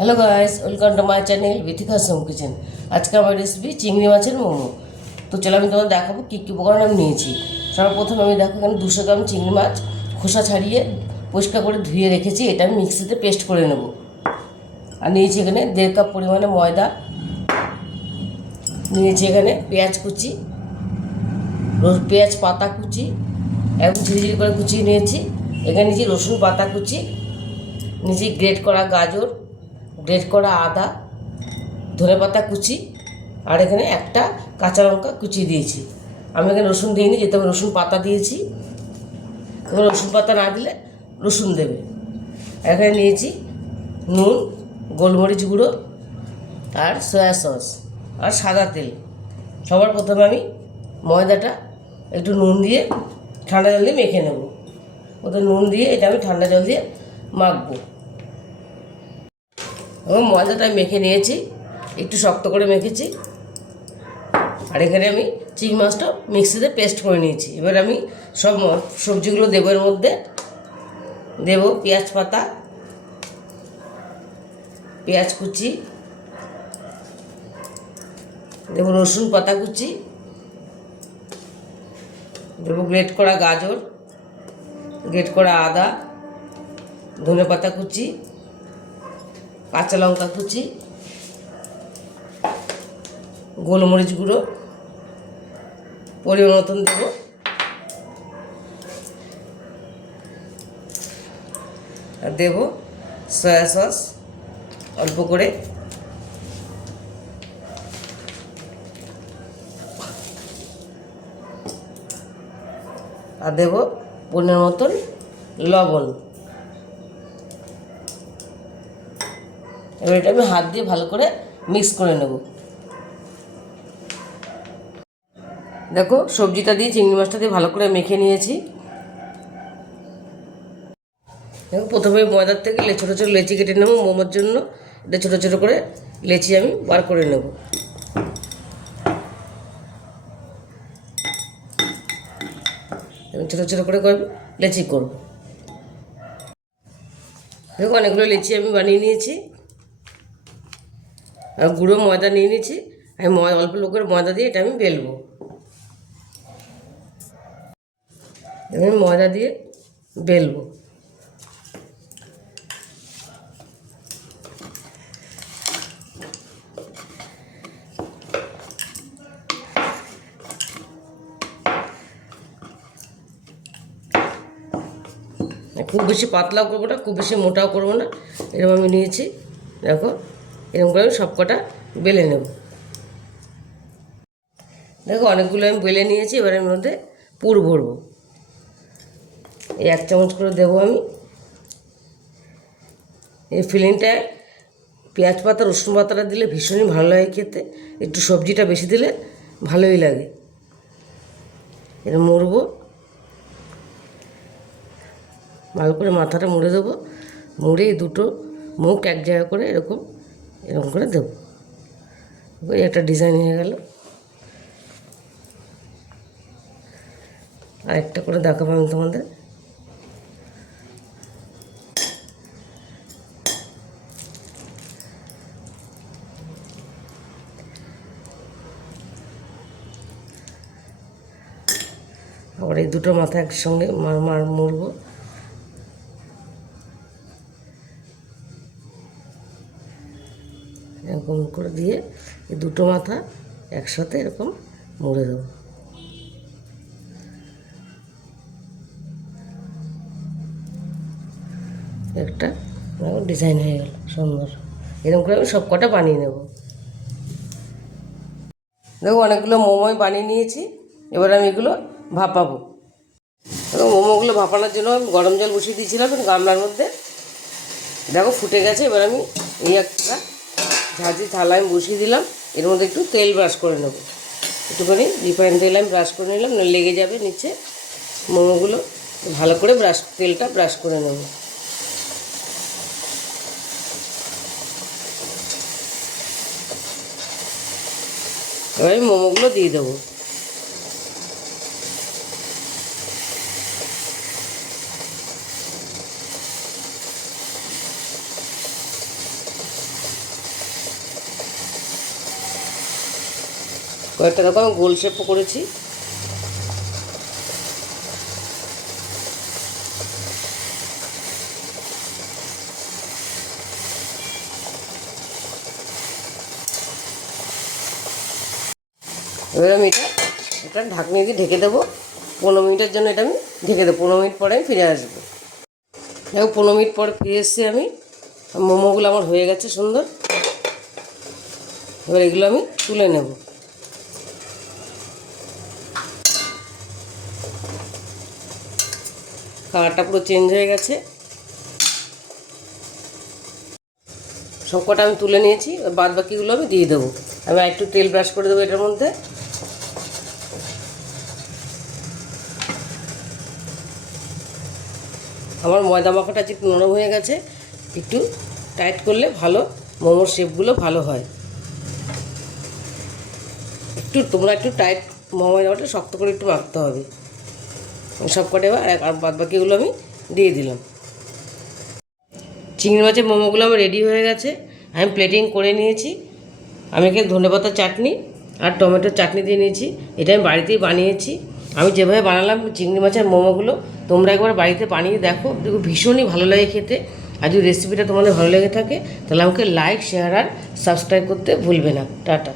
Hello guys, welcome to my channel Bithika Som kitchen. আজকে আমার recipe চিংড়ি মাছের মোমো। তো চলো আমি তোমাদের দেখাবো কী কী উপকরণ আমি নিয়েছি। সর্বপ্রথম আমি দেখো এখানে 200 গ্রাম চিংড়ি মাছ খোসা ছাড়িয়ে পরিষ্কার করে ধুয়ে রেখেছি। এটা আমি মিক্সিতে পেস্ট করে নেব। আর নিয়েছি এখানে 1.5 কাপ পরিমাণে ময়দা, নিয়েছি এখানে পেঁয়াজ কুচি, পেঁয়াজ পাতা কুচি এবং ঝিরিঝিরি করে কুচিয়ে নিয়েছি। এখানে নিয়েছি রসুন পাতা কুচি, নিয়েছি গ্রেট করা গাজর, গ্রেট করা আদা, ধনেপাতা কুচি, আর এখানে একটা কাঁচা লঙ্কা কুচি দিয়েছি। আমি এখানে রসুন দিইনি, যেহেতু আমি রসুন পাতা দিয়েছি। এবার রসুন পাতা না দিলে রসুন দেবে। এখানে নিয়েছি নুন, গোলমরিচ গুঁড়ো আর সয়া সস আর সাদা তেল। সবার প্রথমে আমি ময়দাটা একটু নুন দিয়ে ঠান্ডা জল দিয়ে মেখে নেব। প্রথমে নুন দিয়ে এটা আমি ঠান্ডা জল দিয়ে মাখবো। এবং ময়দাটা মেখে নিয়েছি, একটু শক্ত করে মেখেছি। আর এখানে আমি চিংড়ি মাছটা মিক্সিতে পেস্ট করে নিয়েছি। এবার আমি সব সবজিগুলো দেবো। এর মধ্যে দেব পেঁয়াজ পাতা, পেঁয়াজ কুচি, দেব রসুন পাতা কুচি, দেব গ্রেট করা গাজর, গ্রেট করা আদা, ধনেপাতা কুচি, কাঁচা লঙ্কা কুচি, গোলমরিচ গুঁড়ো পরিমাণ মতন দেবো, আর দেব সয়া সস অল্প করে, আর দেব পরিমাণ মতন লবণ। এবার এটা আমি হাত দিয়ে ভালো করে মিক্স করে নেব। দেখো সবজিটা দিয়ে চিংড়ি মাছটা দিয়ে ভালো করে মেখে নিয়েছি। দেখো প্রথমে ময়দার থেকে ছোটো ছোটো লেচি কেটে নেবো মোমোর জন্য। এটা ছোটো ছোটো করে লেচি আমি বার করে নেব। ছোটো ছোটো করে লেচি করব। দেখো অনেকগুলো লেচি আমি বানিয়ে নিয়েছি। আর গুঁড়ো ময়দা নিয়ে নিয়েছি। আমি অল্প লোকের ময়দা দিয়ে এটা আমি বেলবো। আমি ময়দা দিয়ে বেলবো। খুব বেশি পাতলাও করবো না, খুব বেশি মোটাও করবো না, এরকম আমি নিয়েছি। দেখো এরকম করে আমি সবকটা বেলে নেব। দেখো অনেকগুলো আমি বেলে নিয়েছি। এবার এর মধ্যে পুর ভরবো। এই 1 চামচ করে দেবো আমি। এই ফিলিংটায় পেঁয়াজ পাতা রসুন পাতাটা দিলে ভীষণই ভালো লাগে খেতে। একটু সবজিটা বেশি দিলে ভালোই লাগে। এটা মুড়বো, ভালো করে মাথাটা মুড়ে দেবো। মুড়ে এই দুটো মুখ এক জায়গা করে এরকম এরকম করে দেবো। ওই একটা ডিজাইন হয়ে গেল। আর একটা করে দেখাবো আমি তোমাদের। আবার এই দুটো মাথা একসঙ্গে মুড়বো। এরকম করে দিয়ে এই দুটো মাথা একসাথে এরকম মুড়ে দেবো। একটা ডিজাইন হয়ে গেল সুন্দর। এরকম করে আমি সব কটা বানিয়ে নেব। দেখো অনেকগুলো মোমোই বানিয়ে নিয়েছি। এবার আমি এগুলো ভাপাবো। দেখো মোমোগুলো ভাপানোর জন্য আমি গরম জল বসিয়ে দিয়েছিলাম গামলার মধ্যে। দেখো ফুটে গেছে। এবার আমি এই একটা ঝাঁঝি থালা আমি বসিয়ে দিলাম। এর মধ্যে একটু তেল ব্রাশ করে নেব। একটুখানি রিফাইন তেল আমি ব্রাশ করে নিলাম, না লেগে যাবে নিচে। মোমোগুলো ভালো করে তেলটা ব্রাশ করে নেব। এবার আমি মোমোগুলো দিয়ে দেবো। কয়েকটা দেখো আমি গোল শেপও করেছি। এবার আমি এটা ঢাকনি দিয়ে ঢেকে দেবো 15 মিনিটের জন্য। এটা আমি ঢেকে দেবো, 15 মিনিট পরে আমি ফিরে আসবো। দেখো 15 মিনিট পরে ফিরে এসেছি আমি। মোমোগুলো আমার হয়ে গেছে সুন্দর। এবার এগুলো আমি তুলে নেব। কালারটা পুরো চেঞ্জ হয়ে গেছে। সবকটা আমি তুলে নিয়েছি, বাদ বাকিগুলো আমি দিয়ে দেবো। আমি একটু তেল ব্রাশ করে দেবো এটার মধ্যে। আমার ময়দা মাখাটা একটু নরম হয়ে গেছে, একটু টাইট করলে ভালো মোমোর শেপগুলো ভালো হয়। তোমরা একটু টাইট ময়দাটা শক্ত করে একটু মাখতে হবে। সব কটা এবার আর বাদ বাকিগুলো আমি দিয়ে দিলাম। চিংড়ি মাছের মোমোগুলো আমার রেডি হয়ে গেছে, আমি প্লেটিং করে নিয়েছি। আমি এখানে ধনেপাতার চাটনি আর টমেটোর চাটনি দিয়ে নিয়েছি। এটা আমি বাড়িতেই বানিয়েছি। আমি যেভাবে বানালাম চিংড়ি মাছের মোমোগুলো তোমরা একবার বাড়িতে বানিয়ে দেখো, দেখো ভীষণই ভালো লাগে খেতে। আর যদি রেসিপিটা তোমাদের ভালো লেগে থাকে তাহলে আমাকে লাইক, শেয়ার আর সাবস্ক্রাইব করতে ভুলবে না। টাটা।